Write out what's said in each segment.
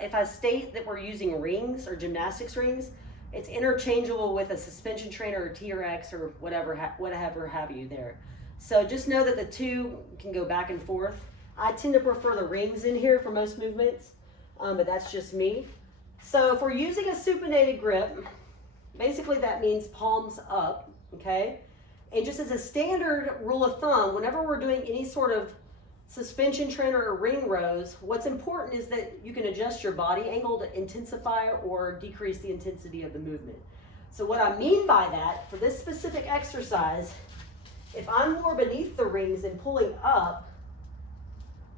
if I state that we're using rings or gymnastics rings, it's interchangeable with a suspension trainer or TRX or whatever have you there. So just know that the two can go back and forth. I tend to prefer the rings in here for most movements, but that's just me. So if we're using a supinated grip, basically that means palms up, okay? And just as a standard rule of thumb, whenever we're doing any sort of suspension trainer or ring rows, what's important is that you can adjust your body angle to intensify or decrease the intensity of the movement. So what I mean by that, for this specific exercise, if I'm more beneath the rings and pulling up,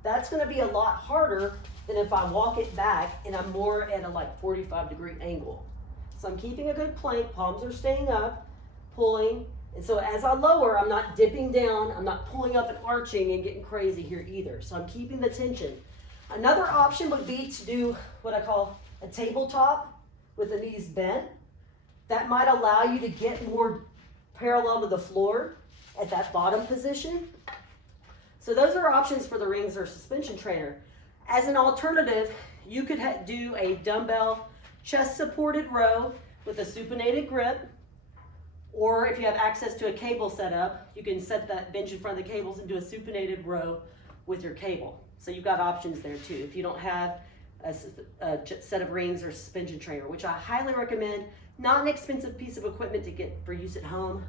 that's going to be a lot harder than if I walk it back and I'm more at a like 45-degree angle. So I'm keeping a good plank, palms are staying up, pulling. And so as I lower, I'm not dipping down, I'm not pulling up and arching and getting crazy here either. So I'm keeping the tension. Another option would be to do what I call a tabletop with the knees bent. That might allow you to get more parallel to the floor at that bottom position. So those are options for the rings or suspension trainer. As an alternative, you could do a dumbbell chest supported row with a supinated grip. Or if you have access to a cable setup, you can set that bench in front of the cables and do a supinated row with your cable. So you've got options there too. If you don't have a set of rings or suspension trainer, which I highly recommend, not an expensive piece of equipment to get for use at home.